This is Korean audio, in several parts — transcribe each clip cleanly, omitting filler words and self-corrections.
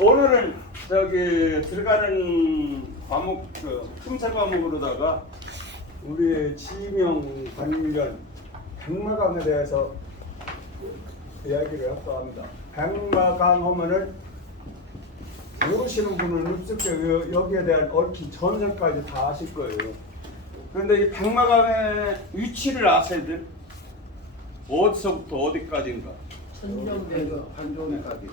오늘은 저기 들어가는 과목 틈새 과목으로다가 우리 지명 관련 백마강에 대해서 이야기를 할까 합니다. 백마강 하면은 모르시는 분은 없을 거예요. 여기에 대한 얽힌 전설까지 다 아실 거예요. 그런데 이 백마강의 위치를 아셔야 돼. 어디서부터 어디까지인가? 천정대가 한종까지.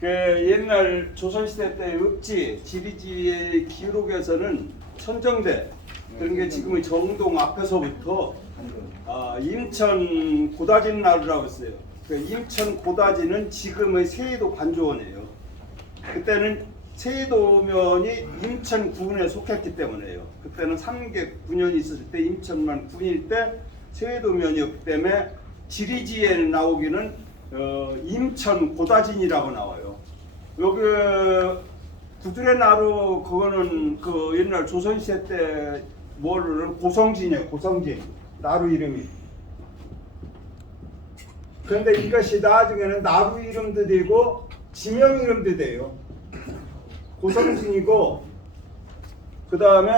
그 옛날 조선시대 때 읍지, 지리지의 기록에서는 천정대 그런 게 지금의 정동 앞에서부터 인천 고다진 나루라고 했어요. 그 인천 고다진은 지금의 세도 반조원이에요. 그때는 세도면이 인천군에 속했기 때문에요. 그때는 3개 군현이 있었을 때 인천만 군일 때 세도면이었기 때문에 지리지에 나오기는 인천 고다진이라고 나와요. 여기 구들의 나루 그거는 그 옛날 조선시대 때 뭐를 고성진이에요. 고성진 나루 이름이. 그런데 이것이 나중에는 나루 이름도 되고 지명 이름도 돼요. 고성진이고 그 다음에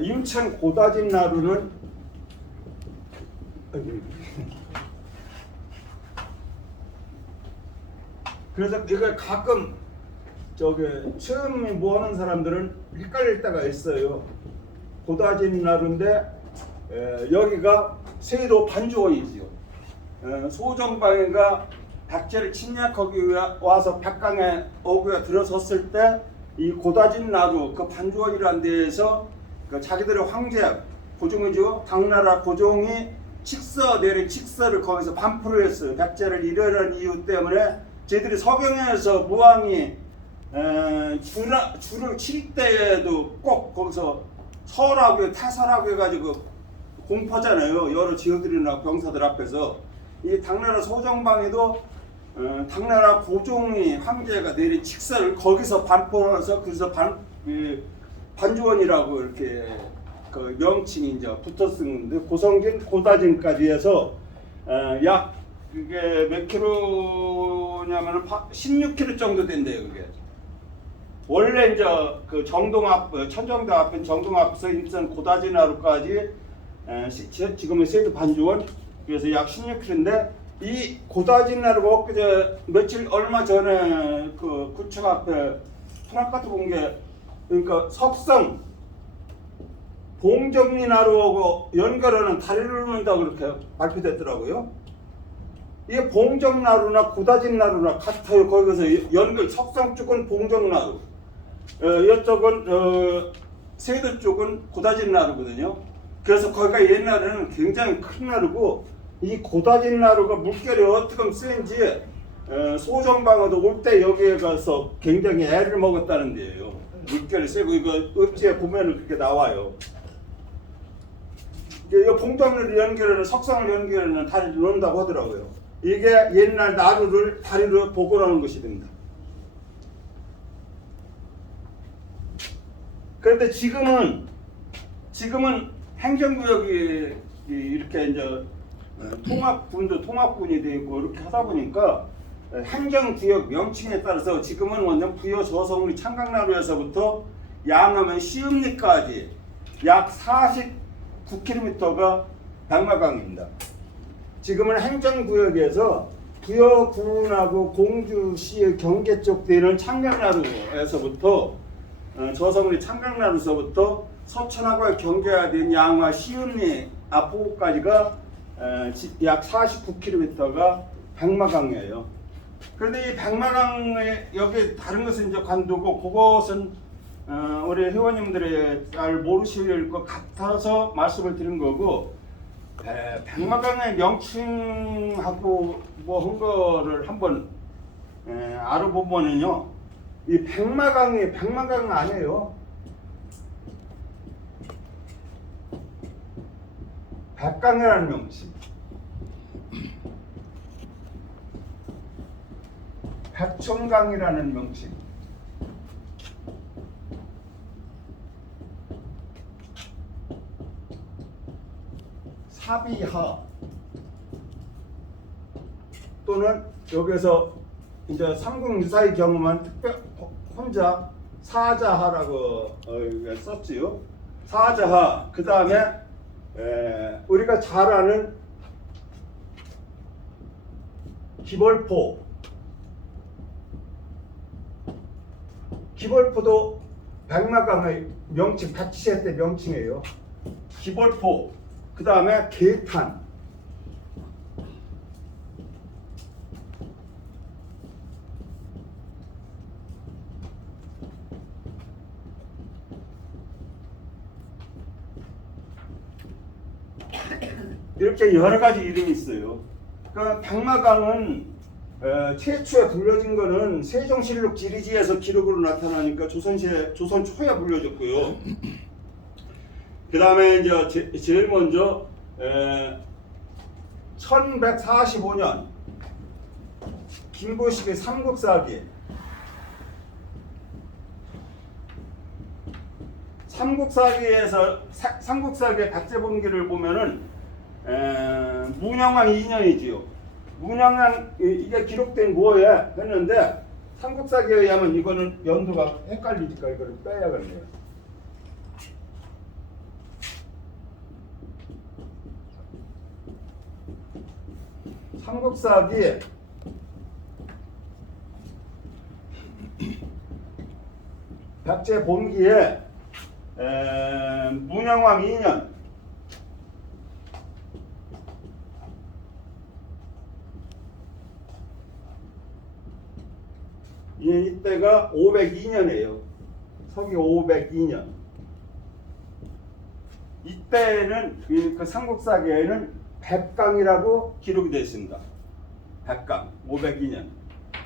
인천 고다진 나루는 그래서 이걸 가끔 저기 처음 뭐 하는 사람들은 헷갈릴 때가 있어요. 고다진 나루인데 여기가 세도 반주원이지요. 소정방해가 박제를 침략하기 위해 와서 박강에 어구에 들어섰을 때 이 고다진 나루 그 반주원이라는 데에서 그 자기들의 황제 고종이죠. 당나라 고종이 내린 칙서를 거기서 반포를 했어요. 박제를 이러려는 이유 때문에 저희들이 서경에서 무왕이 줄을 칠 때에도 꼭 거기서 설하고 타설하고 해가지고 공포잖아요. 여러 지역들이나 병사들 앞에서. 이 당나라 소정방에도 당나라 고종이 황제가 내린 칙서를 거기서 반포해서 그래서 반주원이라고 이렇게 그 명칭이 이제 붙었는데 고성진 고다진까지 해서 약 그게 몇 킬로냐면은 16km 정도 된대요. 그게 원래 이제 그 정동 앞 천정대 앞인 정동 앞에서 인천 고다진하루까지 지금의 세도 반주원 그래서 약 16km인데 이 고다진하루가 엊그제 며칠 얼마 전에 그 구청 앞에 플래카드 본 게 그러니까 석성 봉정리나루하고 연결하는 다리를 놓는다고 그렇게 발표됐더라고요. 이게 봉정나루나 고다진나루나 같아요. 거기서 연결 석성 쪽은 봉정나루, 이쪽은 세도 쪽은 고다진나루거든요. 그래서 거기가 옛날에는 굉장히 큰 나루고 이 고다진나루가 물결이 어떻게 쓰인지 소정방어도 올 때 여기에 가서 굉장히 애를 먹었다는 데예요. 물결이 세고 이거 읍지에 보면은 그렇게 나와요. 이 봉정을 연결하는 석상을 연결하는 다리를 놓는다고 하더라고요. 이게 옛날 나루를 다리로 보고라는 것이 됩니다. 그런데 지금은 행정구역이 이렇게 이제 통합군이 되어 있고 이렇게 하다 보니까 행정구역 명칭에 따라서 지금은 완전 부여 저성리 창강나루에서부터 양화면 시읍리까지 약 49km가 백마강입니다. 지금은 행정구역에서 부여군하고 공주시의 경계 쪽 되는 창강나루에서부터 저성리 창강나루에서부터 서천하고 경계가 양화 시읍리 앞부까지가 약 49km가 백마강이에요. 그런데 이 백마강에 여기 다른 것은 이제 관두고 그것은 우리 회원님들이 잘 모르실 것 같아서 말씀을 드린 거고 백마강의 명칭하고 뭐 한 거를 한번 알아보면은요 이 백마강은 아니에요. 백강이라는 명칭, 백촌강이라는 명칭, 사비하 또는 여기서 이제 삼국유사의 경우만 특별 혼자 사자하라고 썼지요. 사자하. 그 다음에 우리가 잘 아는 기벌포. 기벌포도 백마강의 명칭, 백지시대 때 명칭이에요. 기벌포. 그 다음에 계탄. 이렇게 여러 가지 이름이 있어요. 그러니까 백마강은 최초에 불려진 거는 세종실록 지리지에서 기록으로 나타나니까 조선 초에 불려졌고요. 그 다음에 이제 제일 먼저 1145년 김보식의 삼국사기. 삼국사기의 백제본기를 보면은 문영왕 2년이지요. 문영왕 이게 기록된 뭐에 했는데 삼국사기에 의하면 이거는 연도가 헷갈리니까 이거를 빼야겠네요. 삼국사기 백제본기에 문영왕 2년 이때가 502년이에요. 서기 502년. 이때는 그 삼국사기에는 백강이라고 기록이 되어 있습니다. 백강 502년.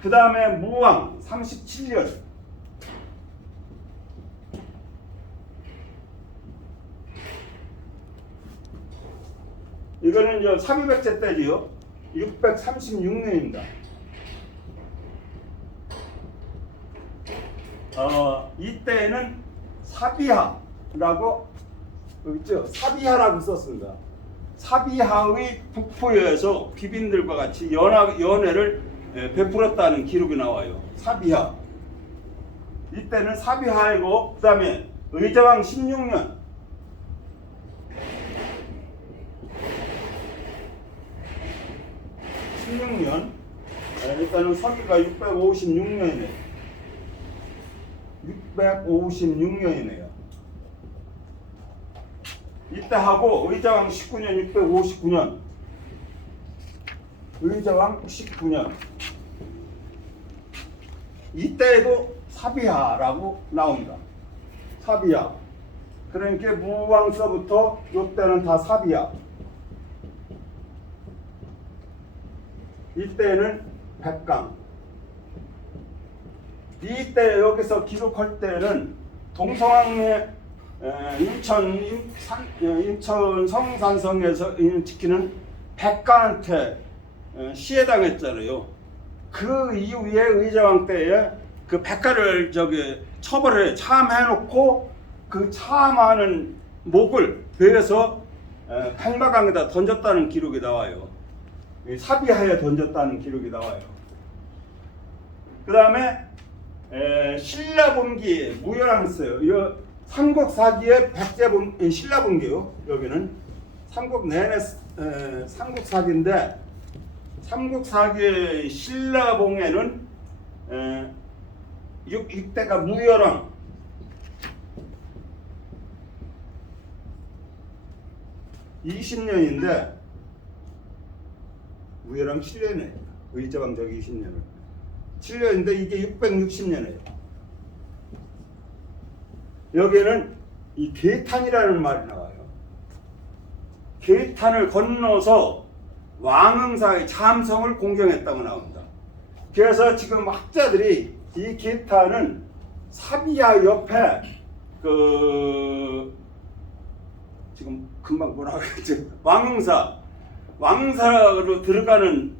그 다음에 무왕 37년. 이거는 이제 사비백제 때지요. 636년입니다. 이때는 사비하라고 있죠. 사비하라고 썼습니다. 사비하의 북포여에서 귀빈들과 같이 연회를 베풀었다는 기록이 나와요. 사비하. 이때는 사비하이고 그 다음에 의자왕 16년. 일단은 서기가 656년이네요. 656년이네요. 이때 하고 의자왕 19년 659년. 의자왕 19년. 이때에도 사비하라고 나옵니다. 사비하. 그러니까 무왕서부터 이때는 다 사비하. 이때는 백강. 이때 여기서 기록할 때는 동성왕의 인천 성산성에서 지키는 백가한테 시해당했잖아요. 그 이후에 의자왕 때에 그 백가를 처벌을 참해놓고 그 참하는 목을 베어서 백마강에다 던졌다는 기록이 나와요. 사비하에 던졌다는 기록이 나와요. 그 다음에 신라본기 무열왕 써요. 삼국사기의 신라본기요. 여기는 삼국 내내 삼국사기인데 삼국사기의 신라봉에는 이때가 무열왕 20년인데 무열왕 7년이에요. 의자왕 저기 20년을 7년인데 이게 660년이에요. 여기에는 이 계탄이라는 말이 나와요. 계탄을 건너서 왕응사의 참성을 공경했다고 나옵니다. 그래서 지금 학자들이 이 계탄은 사비하 옆에 지금 금방 뭐라고 했지? 왕응사로 들어가는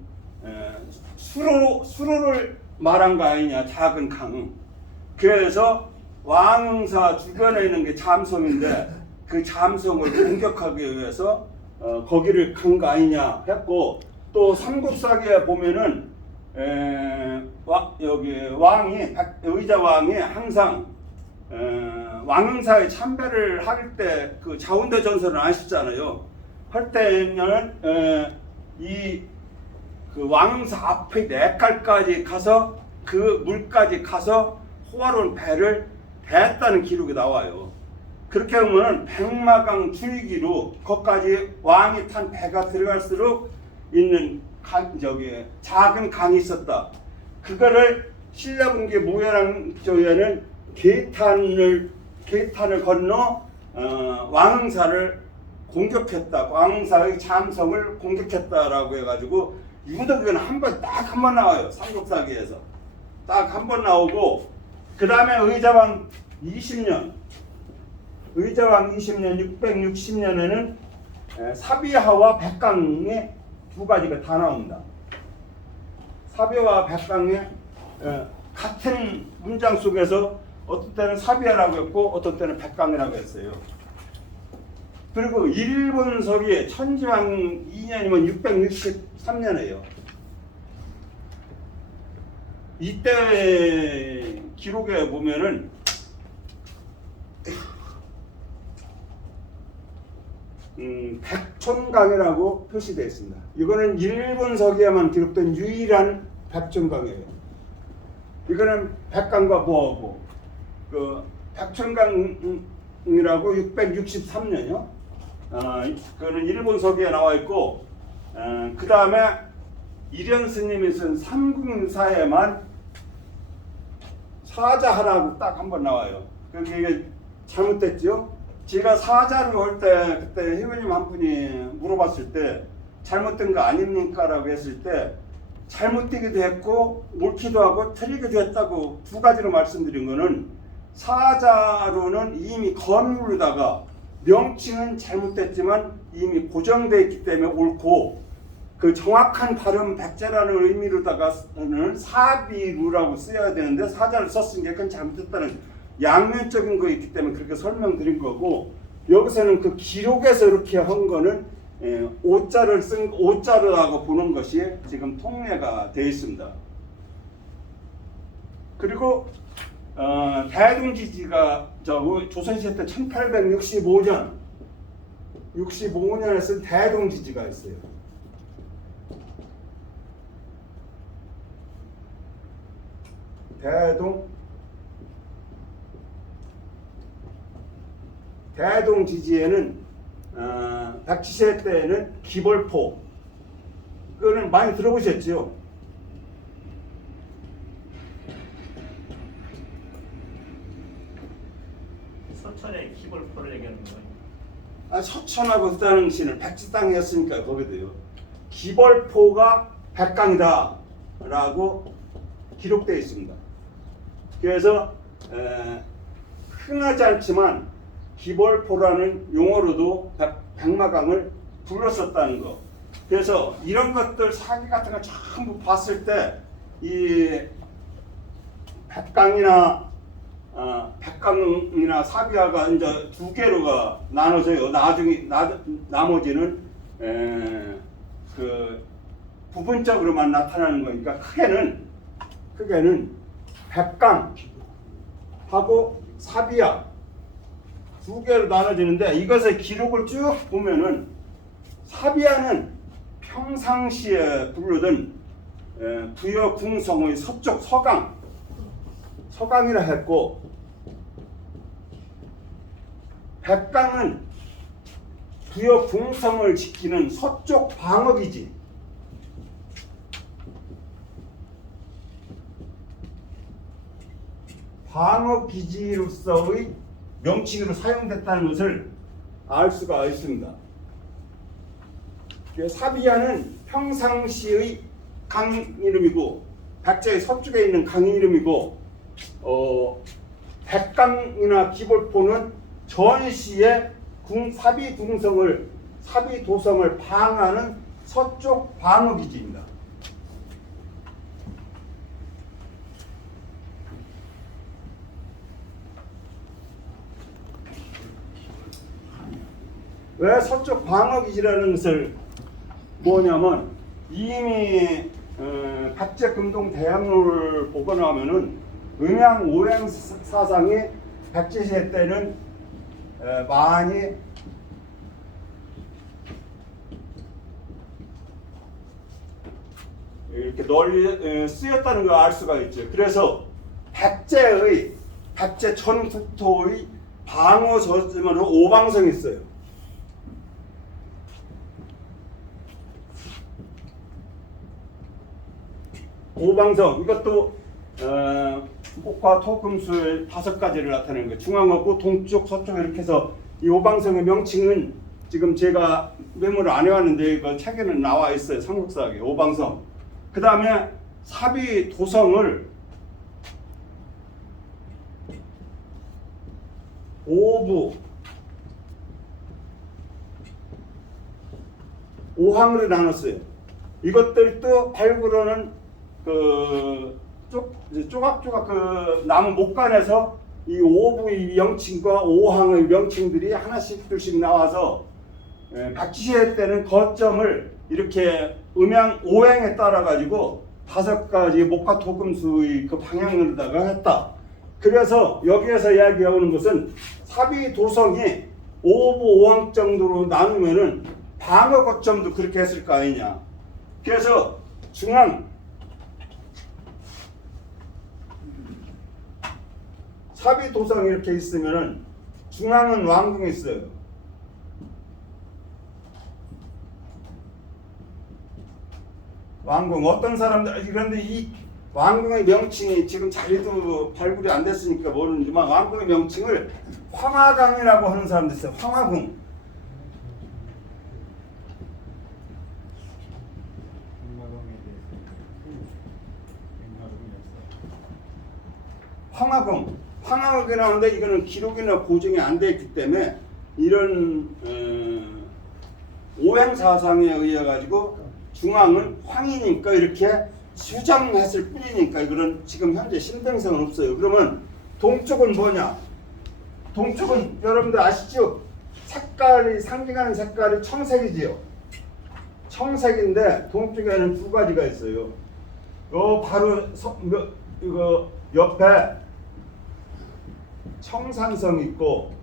수로를 말한 거 아니냐, 작은 강. 그래서 왕응사 주변에 있는 게 잠성인데 그 잠성을 공격하기 위해서 거기를 간 거 아니냐 했고, 또 삼국사기에 보면은 여기 왕이 의자 왕이 항상 왕응사에 참배를 할 때 그 자운대 전설을 아시잖아요. 할 때는 이 그 왕응사 앞에 내깔까지 가서 그 물까지 가서 호화로운 배를 대했다는 기록이 나와요. 그렇게 보면 백마강 줄기로 거기까지 왕이 탄 배가 들어갈수록 있는 작은 강이 있었다. 그거를 신라분기 모해랑조에는 계탄을 건너 왕응사를 공격했다. 왕응사의 잠성을 공격했다라고 해가지고 유독은 한 번 나와요. 삼국사기에서 딱 한 번 나오고 그 다음에 의자왕 20년 660년에는 사비하와 백강의 두 가지가 다 나옵니다. 사비와 백강의 같은 문장 속에서 어떤 때는 사비하라고 했고 어떤 때는 백강이라고 했어요. 그리고 일본서기에 천지왕 2년이면 663년이에요. 이때 기록에 보면은 백촌강이라고 표시되어 있습니다. 이거는 일본서기에만 기록된 유일한 백촌강이에요. 이거는 백강과 뭐하고 그 백촌강이라고 663년이요. 그거는 일본서기에 나와 있고 그 다음에 이련 스님이 쓴 삼국사에만 사자하라고 딱 한 번 나와요. 그게 이게 잘못됐죠? 제가 사자를 올 때 그때 회원님 한 분이 물어봤을 때 잘못된 거 아닙니까? 라고 했을 때 잘못되기도 했고 옳기도 하고 틀리기도 했다고 두 가지로 말씀드린 거는 사자로는 이미 건물로다가 명칭은 잘못됐지만 이미 고정되어 있기 때문에 옳고 그 정확한 발음 백제라는 의미로다가는 사비루라고 써야 되는데 사자를 썼으니까 그건 잘못됐다는 양면적인 거 있기 때문에 그렇게 설명드린 거고 여기서는 그 기록에서 이렇게 한 거는 오자를 쓴 오자로라고 보는 것이 지금 통례가 되어 있습니다. 그리고 대동지지가 조선시대 때 1865년에 쓴 대동지지가 있어요. 대동지지에는 백지세 때에는 기벌포 그거는 많이 들어보셨죠? 서천의 기벌포를 얘기하는 거예요. 서천하고 그 당시는 백지 땅이었으니까 거기도요. 기벌포가 백강이다 라고 기록되어 있습니다. 그래서 흔하지 않지만 기벌포라는 용어로도 백마강을 불렀었다는 거. 그래서 이런 것들 사기 같은 거 전부 봤을 때 이 백강이나 사비아가 이제 두 개로가 나눠져요. 나머지는 그 부분적으로만 나타나는 거니까 크게는 백강하고 사비아 두 개로 나눠지는데 이것의 기록을 쭉 보면은 사비아는 평상시에 부르던 부여 궁성의 서쪽 서강이라 했고 백강은 부여 궁성을 지키는 서쪽 방어기지. 방어기지로서의 명칭으로 사용됐다는 것을 알 수가 있습니다. 사비아는 평상시의 강 이름이고 백제의 서쪽에 있는 강 이름이고 백강이나 기벌포는 전시의 사비도성을 방하는 서쪽 방어기지입니다. 왜 서쪽 방어기지라는 것을 뭐냐면 이미 박제 금동 대학로를 보거나 하면은 음양 오행 사상이 백제시대 때는 많이 이렇게 널리 쓰였다는 걸 알 수가 있죠. 그래서 백제 전국토의 방어 저지으로 오방성이 있어요. 오방성 이것도 목화 토금수의 5가지를 나타내는 거예요. 중앙하고 동쪽 서쪽 이렇게 해서 이 오방성의 명칭은 지금 제가 메모를 안 해왔는데 이거 책에는 나와 있어요. 삼국사학에 오방성. 그 다음에 사비도성을 오부 오항으로 나눴어요. 이것들도 발굴하는 조각조각 그 나무 목간에서 이 오부의 명칭과 오항의 명칭들이 하나씩 둘씩 나와서 박지시대 때는 거점을 이렇게 음양 오행에 따라 가지고 5가지 목화 토금수의 그 방향으로다가 했다. 그래서 여기에서 이야기하는 것은 사비도성이 오부 오항 정도로 나누면은 방어 거점도 그렇게 했을 거 아니냐. 그래서 중앙 사비도성이 이렇게 있으면은 중앙은 왕궁이 있어요. 왕궁 어떤 사람들 그런데 이 왕궁의 명칭이 지금 자리도 발굴이 안 됐으니까 모르지만 왕궁의 명칭을 황화강이라고 하는 사람도 있어요. 황화궁. 황화궁이 나오는데 이거는 기록이나 보증이 안 돼 있기 때문에 이런 오행 사상에 의해 가지고 중앙은 황이니까 이렇게 수정했을 뿐이니까 이거는 지금 현재 신빙성은 없어요. 그러면 동쪽은 뭐냐? 동쪽은 여러분들 아시죠? 색깔이 상징하는 색깔이 청색이지요. 청색인데 동쪽에는 2가지가 있어요. 요 바로 이거 옆에 청산성 있고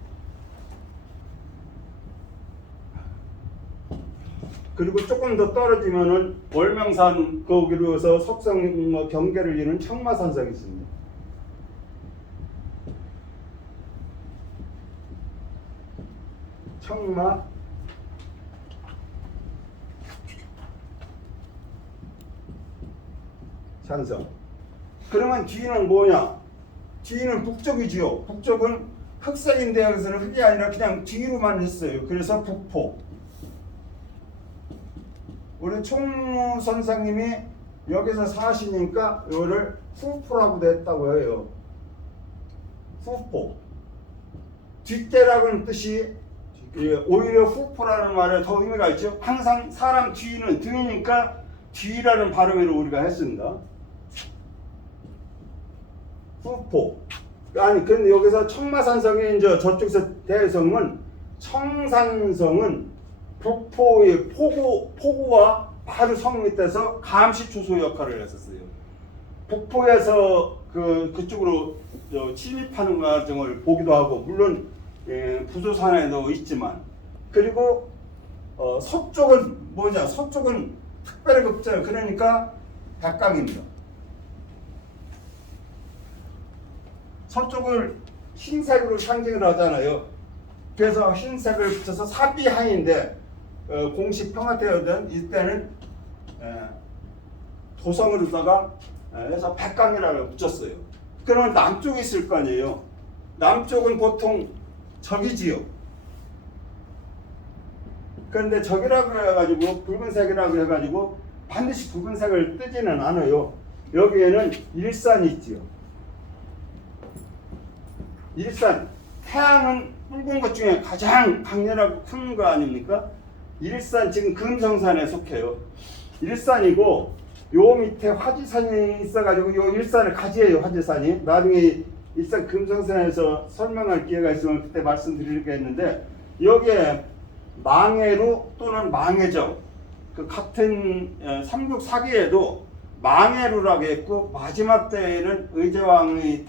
그리고 조금 더 떨어지면은 월명산 거기로서 석성 경계를 이루는 청마산성이 있습니다. 청마 산성. 그러면 뒤는 뭐냐? 뒤는 북쪽이지요. 북쪽은 흑색인데 여기서는 흑이 아니라 그냥 뒤로만 했어요. 그래서 북포. 우리 총무 선생님이 여기서 사시니까 이거를 후포라고도 했다고 해요. 후포. 뒷대라고는 뜻이 오히려 후포라는 말에 더 의미가 있죠. 항상 사람 뒤는 등이니까 뒤라는 발음으로 우리가 했습니다. 후포. 아니 근데 여기서 청마산성이 이제 저쪽에서 대성은 청산성은 북포의 포구와 바로 성 밑에서 감시 초소 역할을 했었어요. 북포에서 그쪽으로 침입하는 과정을 보기도 하고 물론 부조산에도 있지만 그리고 서쪽은 뭐냐? 서쪽은 특별히 급져요. 그러니까 백강입니다. 서쪽을 흰색으로 상징을 하잖아요. 그래서 흰색을 붙여서 사비하인데 공식 평화되었던 이때는 도성으로다가 해서 백강이라고 붙였어요. 그러면 남쪽에 있을 거 아니에요. 남쪽은 보통 적이지요. 그런데 적이라고 해가지고 붉은색이라고 해가지고 반드시 붉은색을 뜨지는 않아요. 여기에는 일산이 있지요. 일산, 태양은 붉은 것 중에 가장 강렬하고 큰 거 아닙니까? 일산 지금 금성산에 속해요. 일산이고 요 밑에 화지산이 있어가지고 요 일산을 가지예요. 화지산이 나중에 일산 금성산에서 설명할 기회가 있으면 그때 말씀드리겠는데 여기에 망해루 또는 망해정 그 같은 삼국 사기에도 망해루라고 했고, 마지막 때에는 의제왕의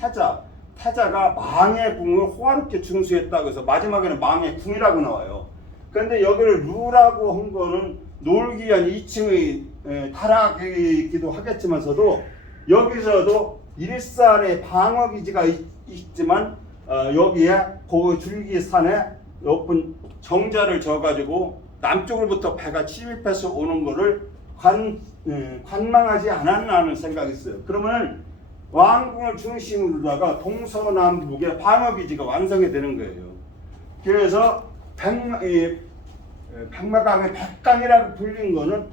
태자가 망해궁을 호화롭게 중수했다고 해서 마지막에는 망해궁이라고 나와요. 그런데 여기를 루라고 한 거는 놀기 위한 2층의 타락이기도 하겠지만서도, 여기서도 일산의 방어기지가 있지만 여기에 그 줄기산에 높은 정자를 져가지고 남쪽으로부터 배가 침입해서 오는 거를 관망하지 않았나는 생각이 있어요. 그러면 왕궁을 중심으로다가 동서남북의 방어기지가 완성이 되는 거예요. 그래서 백마강의 백강이라고 불린 거는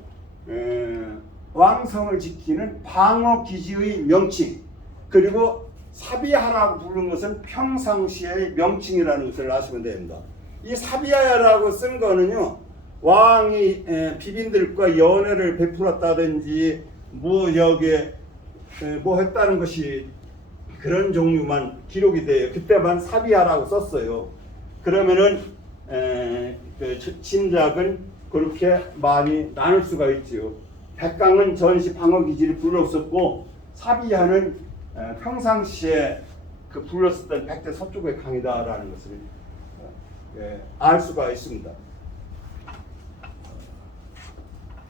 왕성을 지키는 방어기지의 명칭, 그리고 사비하라고 부른 것은 평상시의 명칭이라는 것을 아시면 됩니다. 이 사비하라고 쓴 거는요, 왕이 비빈들과 연애를 베풀었다든지 여기에 뭐 했다는 것이 그런 종류만 기록이 돼요. 그때만 사비하라고 썼어요. 그러면은 그 진작은 그렇게 많이 나눌 수가 있지요. 백강은 전시 방어기지를 불렀었고, 사비하는 평상시에 그 불렀었던 백제 서쪽의 강이다라는 것을 알 수가 있습니다.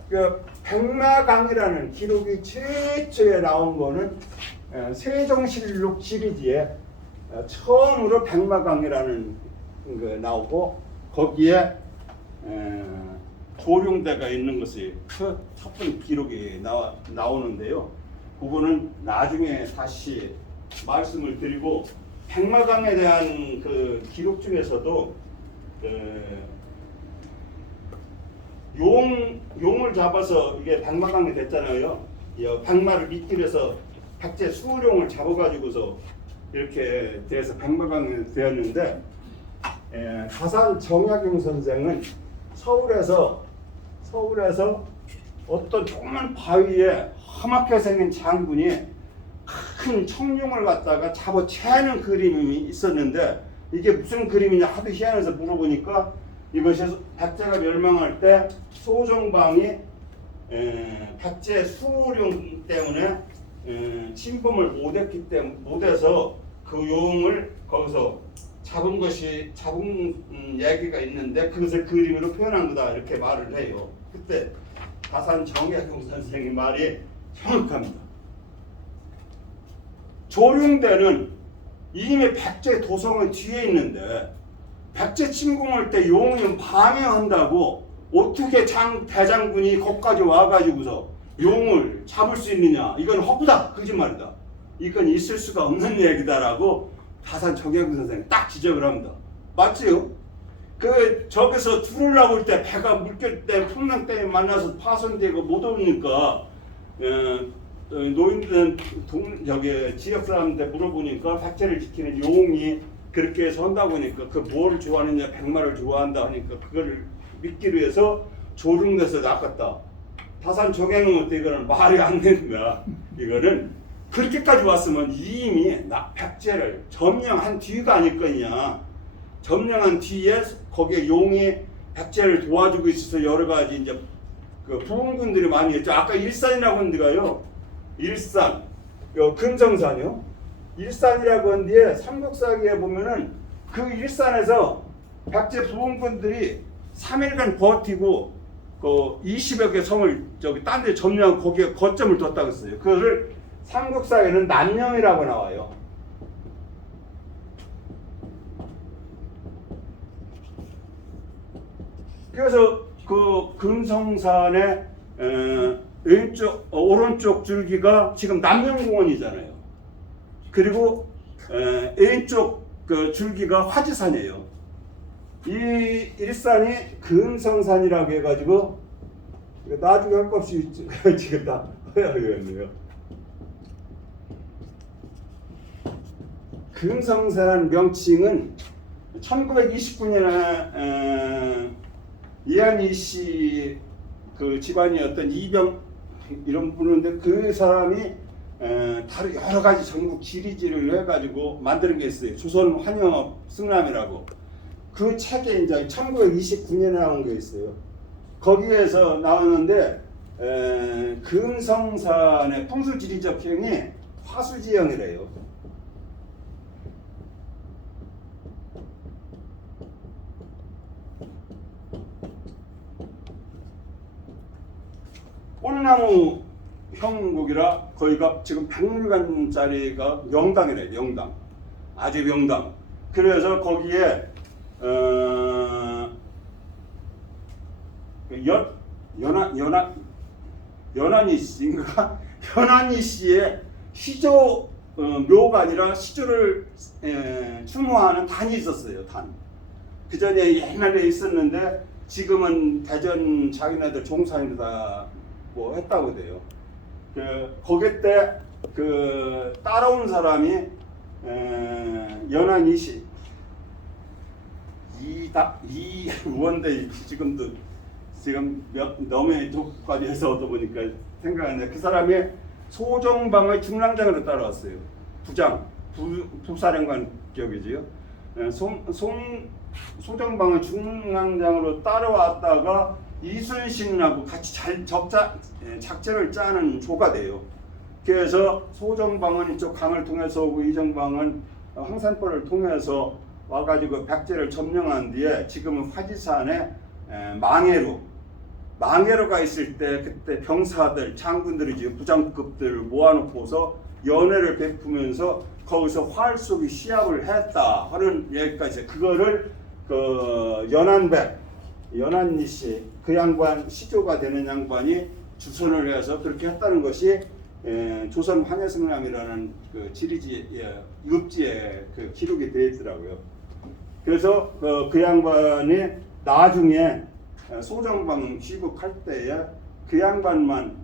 그 백마강이라는 기록이 최초에 나온 거는 세종실록 시리즈에 처음으로 백마강이라는 거 나오고, 거기에 조룡대가 있는 것이 첫 번째 기록이 나오는데요. 그거는 나중에 다시 말씀을 드리고, 백마강에 대한 그 기록 중에서도 용을 잡아서 이게 백마강이 됐잖아요. 백마를 미끼해서 백제 수룡을 잡아가지고서 이렇게 돼서 백마강이 되었는데, 가산 정약용 선생은 서울에서 어떤 조그만 바위에 험하게 생긴 장군이 큰 청룡을 갖다가 잡아채는 그림이 있었는데, 이게 무슨 그림이냐 하도 희한해서 물어보니까, 이것이 백제가 멸망할 때 소정방이 백제 수룡 때문에 침범을 못해서 그 용을 거기서 잡은 얘기가 있는데, 그것을 그림으로 표현한 거다 이렇게 말을 해요. 그때 가산 정약용 선생의 말이 정확합니다. 조룡대는 이미 백제 도성의 뒤에 있는데, 백제 침공할 때 용이 방해한다고 어떻게 대장군이 거기까지 와가지고서 용을 잡을 수 있느냐? 이건 허구다, 거짓말이다. 이건 있을 수가 없는 얘기다라고 가산 정약용 선생이 딱 지적을 합니다. 맞지요? 저기서 들으려고 할 때 배가 물결 때문에 풍랑 때문에 만나서 파손되고 못 오니까 노인들은 지역 사람한테 물어보니까 백제를 지키는 용이 그렇게 해서 한다고 하니까, 그 뭐를 좋아하느냐, 백마를 좋아한다 하니까 그거를 믿기로 해서 조롱돼서 낚았다. 다산 정약용은 이거는 말이 안 되는 거야. 이거는 그렇게까지 왔으면 이미 백제를 점령한 뒤가 아닐 거냐. 점령한 뒤에 거기에 용이 백제를 도와주고 있어서 여러 가지 이제 그 부흥군들이 많이 했죠. 아까 일산이라고 한 데가요. 일산, 금성산이요. 일산이라고 한 뒤에 삼국사기에 보면은 그 일산에서 백제 부흥군들이 3일간 버티고 그 20여 개 성을 딴 데 점령하고 거기에 거점을 뒀다고 했어요. 그거를 삼국사에는 남령이라고 나와요. 그래서 그 금성산의 오른쪽 줄기가 지금 남명공원이잖아요. 그리고 왼쪽 그 줄기가 화지산이에요. 이 일산이 금성산이라고 해가지고 나중에 할 것 없이 지금 다 허야하겠네요. 금성산 명칭은 1929년에 이한희 씨 그 집안이었던 이병 이런 분인데, 그 사람이 다른 여러 가지 전국 지리지를 해가지고 만드는 게 있어요. 조선 환영업 승람이라고. 그 책에 이제 1929년에 나온 게 있어요. 거기에서 나오는데 금성산의 풍수지리적형이 화수지형이래요. 꽃나무 형국이라 거기가 지금 100물간짜리가 명당이래요. 명당, 아주 명당. 그래서 거기에 연한이 씨인가? 연한이 씨의 시조 묘가 아니라 시조를 추모하는 단이 있었어요. 단. 그 전에 옛날에 있었는데 지금은 대전 자기네들 종산이다 뭐 했다고 돼요. 거기 때 그 따라온 사람이 연한이 씨 이원대 지금도 지금 너무 독과비해서 얻어 보니까 생각하는데 그 사람이 소정방의 중랑장으로 따라왔어요. 부사령관 격이지요. 소정방의 중랑장으로 따라왔다가 이순신하고 같이 작전을 짜는 조가 돼요. 그래서 소정방은 이쪽 강을 통해서 오고 이정방은 황산벌을 통해서 와가지고 백제를 점령한 뒤에 지금은 화지산에 망해로가 있을 때 그때 병사들 장군들이지 부장급들을 모아놓고서 연회를 베푸면서 거기서 활 쏘기 시합을 했다 하는 얘기까지 그거를 그 연한니 씨 그 양반 시조가 되는 양반이 주선을 해서 그렇게 했다는 것이 조선 환해성남이라는 그 지리지 읍지에 그 기록이 되어 있더라고요. 그래서 그 양반이 나중에 소정방 귀국할 때에 그 양반만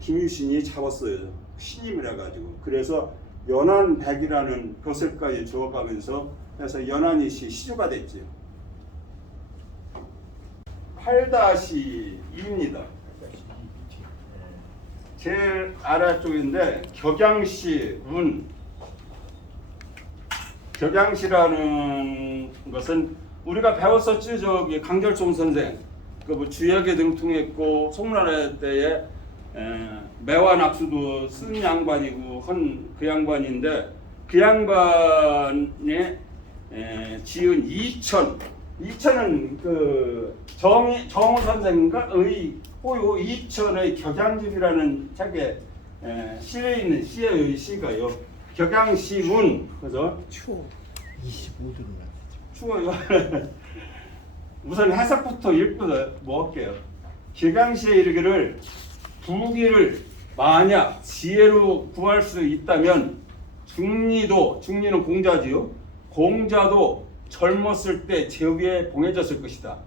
김유신이 잡았어요. 신임이라 가지고. 그래서 연한백이라는 것을까지 주어가면서 해서 연한이 씨 시조가 됐죠. 8-2입니다. 제일 아래쪽인데 격양시라는 것은 우리가 배웠었지. 저기 강절종 선생 그 뭐 주역에 등통했고 송나라 때에 매화낙수도 쓴 양반이고 한 그 양반인데 그 양반이 지은 이천은 그 정호 선생의 호요 이천의 격양집이라는 책에 시에 있는 시의 시가요. 격양시문. 그래서 추워 25도로 추워요. 우선 해석부터 읽고 먹을게요. 격양시에 이르기를 부귀를 만약 지혜로 구할 수 있다면 중리는 공자지요. 공자도 젊었을 때 제위에 봉해졌을 것이다.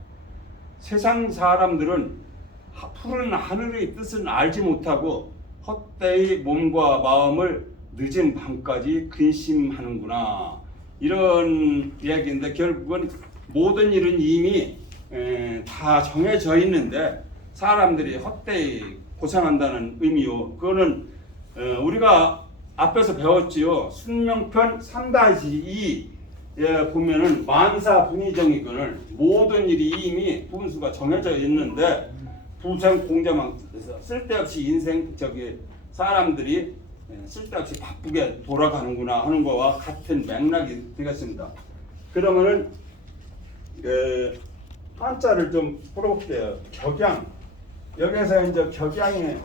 세상 사람들은 푸른 하늘의 뜻은 알지 못하고 헛되이 몸과 마음을 늦은 밤까지 근심하는구나. 이런 이야기인데 결국은 모든 일은 이미 다 정해져 있는데 사람들이 헛되이 고생한다는 의미요. 그거는 우리가 앞에서 배웠지요. 순명편 3-2 보면은 만사분의정이건을 모든 일이 이미 분수가 정해져 있는데 부생 공자만 쓸데없이 인생 사람들이 쓸데없이 바쁘게 돌아가는구나 하는 거와 같은 맥락이 되겠습니다. 그러면은 한자를 좀 풀어볼게요. 격양. 여기서 이제 격양에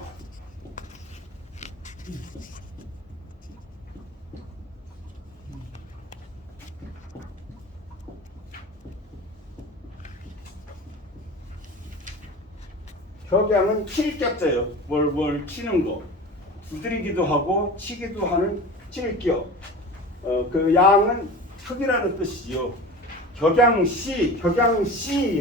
격양은 칠격자예요. 뭘 치는 거. 두드리기도 하고 치기도 하는 칠격. 그 양은 흑이라는 뜻이지요. 격양시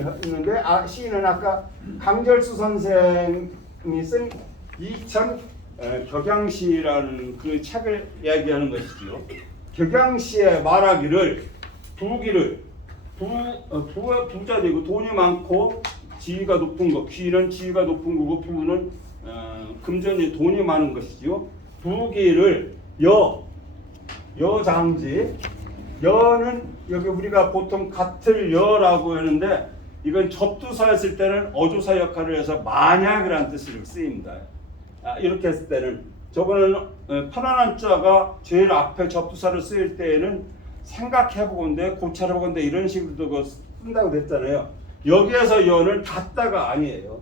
했는데 시는 아까 강절수 선생이 쓴 이천 격양시라는 그 책을 이야기하는 것이지요. 격양시에 말하기를 부자되고 돈이 많고 지위가 높은 거, 귀는 지위가 높은 거고 부는 금전이 돈이 많은 것이지요. 부귀를 여장지. 여는 여기 우리가 보통 같을 여라고 하는데 이건 접두사였을 때는 어조사 역할을 해서 만약이라는 뜻으로 쓰입니다. 이렇게 했을 때는 저거는 편안한 자가 제일 앞에 접두사를 쓰일 때에는 생각해보건대 고찰해보건대 이런 식으로도 그거 쓴다고 됐잖아요. 여기에서 연은 같다가 아니에요.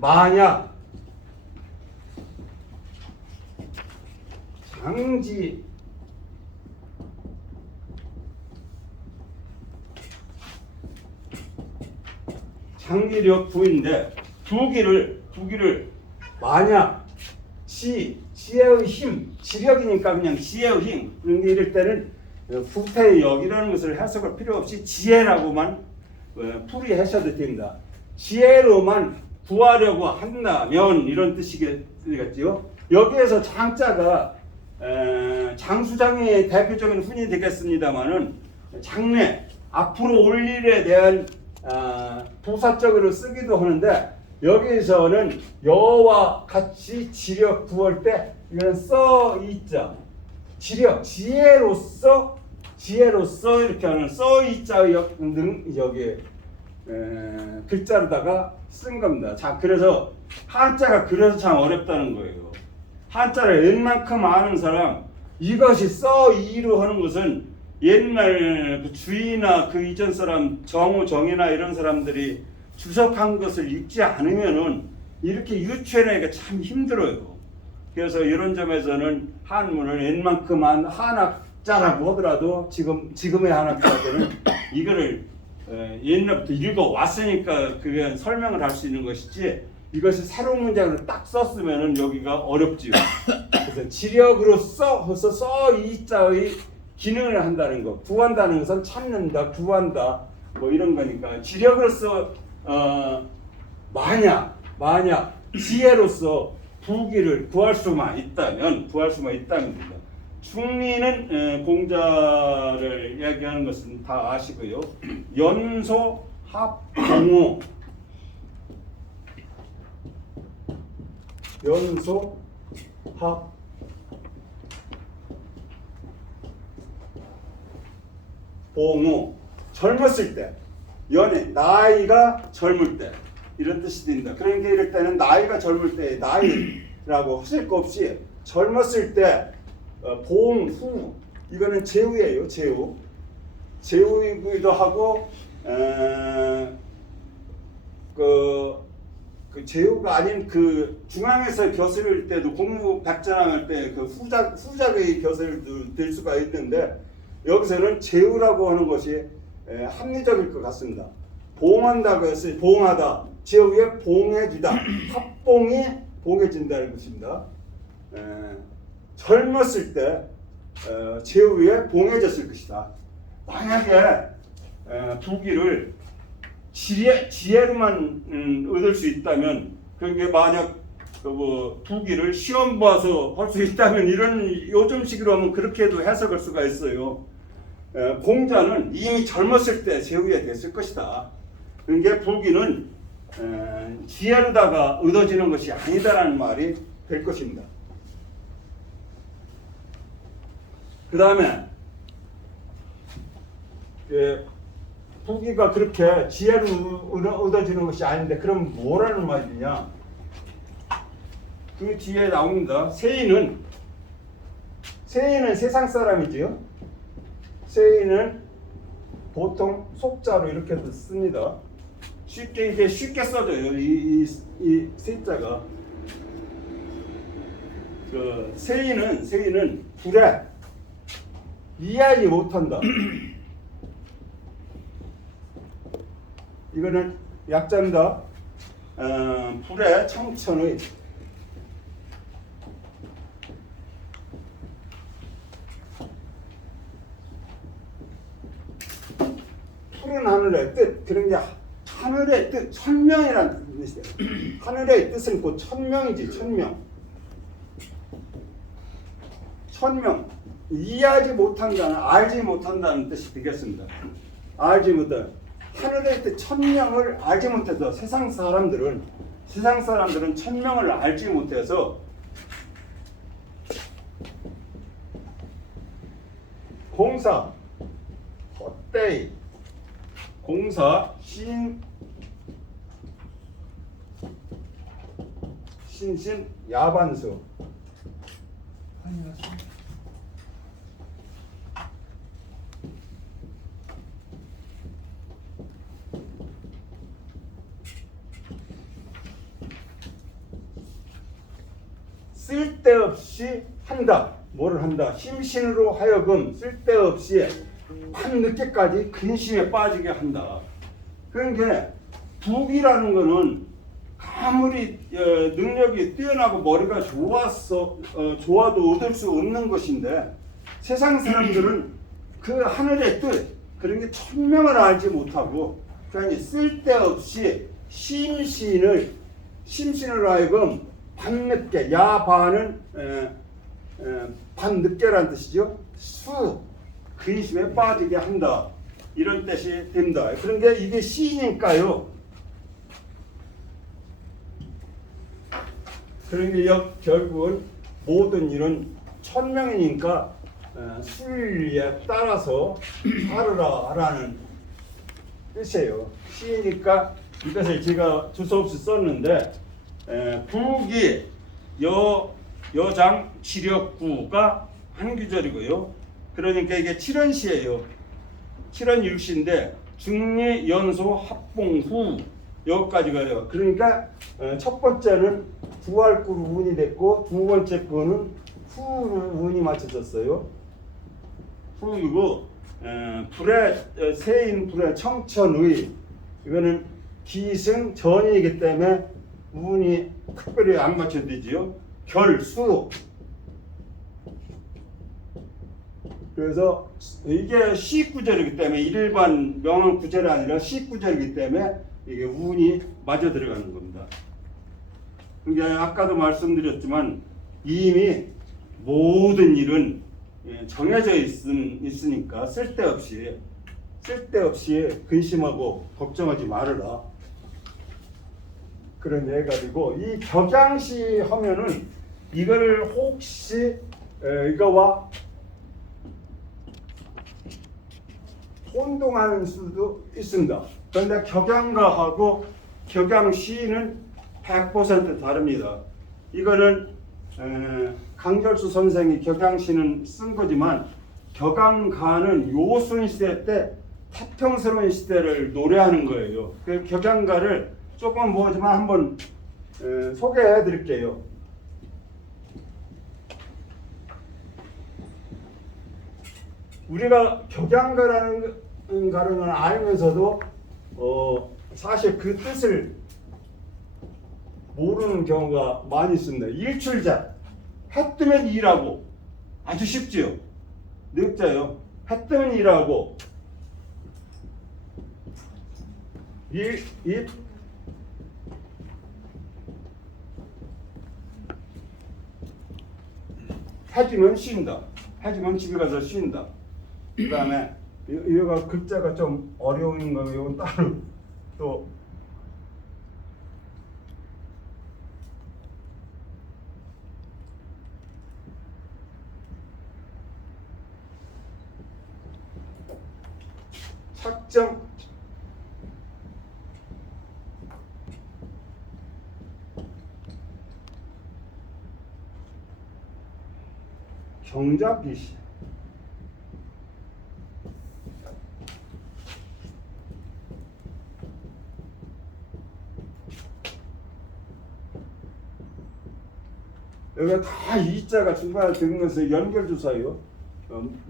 만약 장지 장기력 부인데 부기를 만약 지혜의 힘 지력이니까 그냥 지혜의 힘 그런 게 이럴 때는 부태의 역이라는 것을 해석할 필요 없이 지혜라고만 풀이하셔도 됩니다. 지혜로만 구하려고 한다면 이런 뜻이겠지요. 여기에서 장자가 장수장의 대표적인 훈이 되겠습니다만은 장래 앞으로 올 일에 대한 부사적으로 쓰기도 하는데 여기서는 여와 같이 지력 구할 때 이거는 써 이자 지력 지혜로서 이렇게 하는 써 이자 등 여기 글자로다가 쓴 겁니다. 자 그래서 한자가 그래서 참 어렵다는 거예요. 한자를 웬만큼 아는 사람 이것이 써 이로 하는 것은 옛날 그 주의나 그 이전 사람 정우 정이나 이런 사람들이 주석한 것을 읽지 않으면은 이렇게 유추해내기가 참 힘들어요. 그래서 이런 점에서는 한문을 웬만큼 한 한학자라고 하더라도 지금의 한학자들은 이거를 옛날부터 읽어 왔으니까 그게 설명을 할 수 있는 것이지 이것이 새로운 문장으로 딱 썼으면은 여기가 어렵지요. 그래서 지력으로서 써 이자의 기능을 한다는 거, 구한다는 것은 찾는다, 구한다, 뭐 이런 거니까 지력으로서 만약 지혜로서 부기를 구할 수만 있다면 됩니다. 중리는 공자를 이야기하는 것은 다 아시고요. 연소 합봉호 연소 합 봉호 젊었을 때 연애 나이가 젊을 때 이런 뜻이 됩니다. 그러니까 이럴 때는 나이가 젊을 때 나이라고 하실 거 없이 젊었을 때 봉후 이거는 제후예요. 제후이기도 하고 그 제후가 아닌 그 중앙에서 벼슬일 때도 공무 백전할 때 그 후작의 벼슬도 될 수가 있는데 여기서는 제후라고 하는 것이 합리적일 것 같습니다. 봉한다고 했어요. 봉하다. 제후에 봉해지다. 합봉이 봉해진다는 것입니다. 젊었을 때 제후에 봉해졌을 것이다. 만약에 부기를 지혜로만 얻을 수 있다면 그게 만약 부기를 시험 봐서 할 수 있다면 이런 요즘식으로 하면 그렇게도 해석할 수가 있어요. 공자는 이미 젊었을 때 제후에 됐을 것이다. 그러니까 부기는 지혜로다가 얻어지는 것이 아니다라는 말이 될 것입니다. 그 다음에 부기가 그렇게 지혜로 얻어지는 것이 아닌데 그럼 뭐라는 말이냐? 그 뒤에 나옵니다. 세인은 세상 사람이지요. 세인은 보통 속자로 이렇게 씁니다. 쉽게 써져요. 이 세자가 그 세인은 불에 이해하지 못한다. 이거는 약자입니다. 불의 청천의 푸른 하늘의 뜻 그런 게 하늘의 뜻 천명이라는 뜻이에요. 하늘의 뜻은 곧 천명이지 천명 이해하지 못한다는 알지 못한다는 뜻이 되겠습니다. 알지 못한 하늘의 뜻 천명을 알지 못해서 세상 사람들은 천명을 알지 못해서 공사 헛되이 공사 신신 야반수. 쓸데없이 한다. 뭐를 한다? 심신으로 하여금 쓸데없이 밤늦게까지 근심에 빠지게 한다. 그러니까 북이라는 거는 아무리 능력이 뛰어나고 머리가 좋아도 얻을 수 없는 것인데 세상 사람들은 그 하늘의 뜻 그런 게 천명을 알지 못하고 그러니 쓸데없이 심신을 하여금 밤늦게 야반은 밤늦게란 뜻이죠. 수 근심에 빠지게 한다 이런 뜻이 됩니다. 그런 게 이게 시니까요. 그러니까 결국은 모든 일은 천명이니까 순리에 따라서 하라는 뜻이에요. 시니까 이것을 제가 주소없이 썼는데 북이 여장 지력구가 한규절이고요. 그러니까 이게 7원시예요. 7원 일시인데 중리 연소 합봉후 여기까지 가요. 그러니까 첫 번째는 부활구로 운이 됐고 두 번째 거는 후로 운이 맞춰졌어요. 후이고 불의 세인 불의 청천의 이거는 기승 전이기 때문에 운이 특별히 안 맞춰지지요. 결수. 그래서 이게 시구절이기 때문에 일반 명한 구절이 아니라 시구절이기 때문에 이게 운이 맞아 들어가는 겁니다. 그러니까 아까도 말씀드렸지만 이미 모든 일은 정해져 있으니까 쓸데없이 근심하고 걱정하지 말아라. 그런 얘기 가지고 이 격양시 하면은 이거를 혹시 이거와 혼동하는 수도 있습니다. 그런데 격양가하고 격양시는 100% 다릅니다. 이거는 강절수 선생이 격양시는 쓴 거지만 격양가는 요순 시대 때 태평스러운 시대를 노래하는 거예요. 그 격양가를 조금 뭐지만 한번 소개해 드릴게요. 우리가 격양가라는 가르는 알면서도 사실 그 뜻을 모르는 경우가 많이 있습니다. 일출자, 해 뜨면 일하고 아주 쉽지요. 늑자요. 해 뜨면 일하고 해주면 쉰다. 해주면 집에 가서 쉰다. 그 다음에 이거가 글자가 좀 어려운 거 이건 따로 또 착정 경작기시 여기가 다 이자가 중간에 들은 것은 연결주사예요.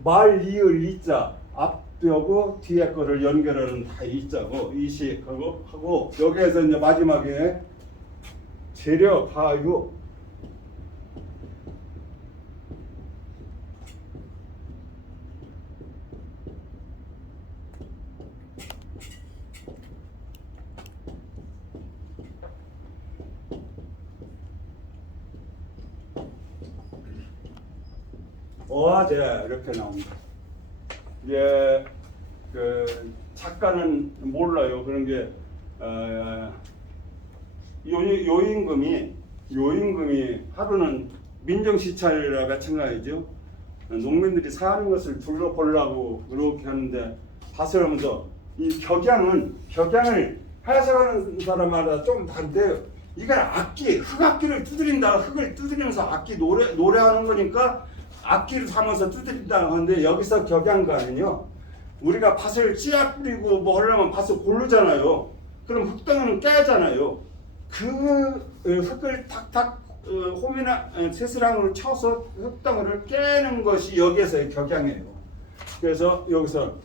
말, 이을, 이자 앞하고 뒤에 거를 연결하는 다 이자고 이식하고 하고 여기에서 이제 마지막에 재려, 가유 어제 이렇게 나옵니다. 이제 그 작가는 몰라요. 그런 게 요임금이 하루는 민정시찰이라 마찬가지죠. 농민들이 사는 것을 둘러보려고 그렇게 하는데 다스리면서 이 격양을 해석하는 사람마다 좀 다른데요. 이건 악기, 흙악기를 두드린다. 흙을 두드리면서 악기 노래하는 거니까 악기를 삼아서 두드린다 하는데 여기서 격양가는요. 우리가 밭을 씨앗 뿌리고 뭐 하려면 밭을 고르잖아요. 그럼 흙덩이는 깨잖아요. 그 흙을 탁탁 홈이나 새스랑으로 쳐서 흙덩이를 깨는 것이 여기에서의 격양이에요. 그래서 여기서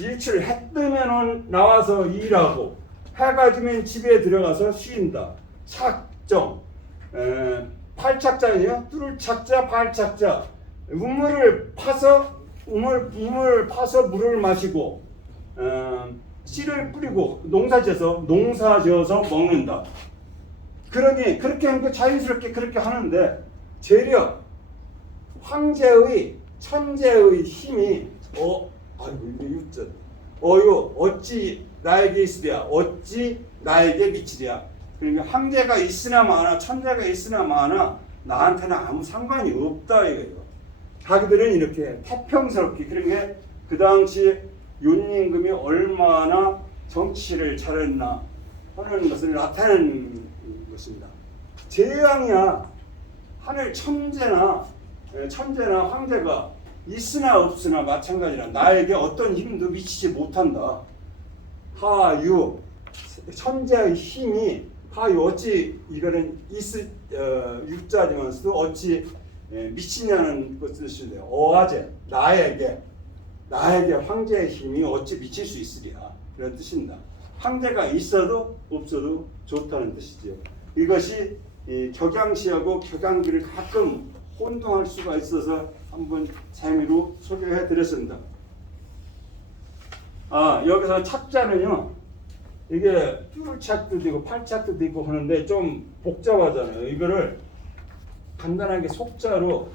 일출 해 뜨면은 나와서 일하고 해가 지면 집에 들어가서 쉰다. 착정, 팔착자예요. 뚫을 착자, 팔착자. 우물을 파서 물을 마시고 씨를 뿌리고 농사지어서 먹는다. 그러니 그렇게 하니까 자연스럽게 그렇게 하는데 재력, 황제의 천재의 힘이 아이고 이거 유전. 이거 어찌 나에게 있으랴, 어찌 나에게 미치랴. 그러니까 황제가 있으나 마나 천재가 있으나 마나 나한테는 아무 상관이 없다 이거예요. 자기들은 이렇게 태평스럽게 그런 게 그 당시 윤임금이 얼마나 정치를 잘했나 하는 것을 나타내는 것입니다. 제왕이야 하늘 천재나 황제가 있으나 없으나 마찬가지라 나에게 어떤 힘도 미치지 못한다. 하유 천재의 힘이 하유 어찌 이거는 육자지만서도 어찌 미치냐는 것을 쓰는데 어아제 나에게 황제의 힘이 어찌 미칠 수 있으랴 이런 뜻입니다. 황제가 있어도 없어도 좋다는 뜻이죠. 이것이 격양시하고 격양기를 가끔 혼동할 수가 있어서 한번 재미로 소개해 드렸습니다. 여기서 착자는요. 이게 뚫착도 되고 팔착도 되고 하는데 좀 복잡하잖아요. 이거를 간단하게 속자로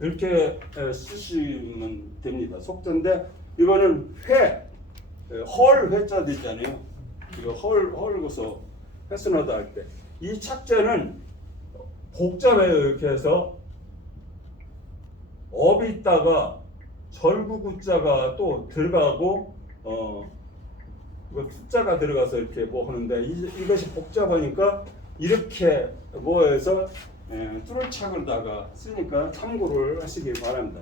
이렇게 쓰시면 됩니다. 속자인데 이거는 헐 회자도 있잖아요. 이거 헐고서 회순하다 할 때 이 착자는 복잡해요. 이렇게 해서 업이 있다가 절구구자가 또 들어가고 이거 투자가 들어가서 이렇게 뭐 하는데 이것이 복잡하니까 이렇게 뭐해서 뚫을 착을다가 쓰니까 참고를 하시기 바랍니다.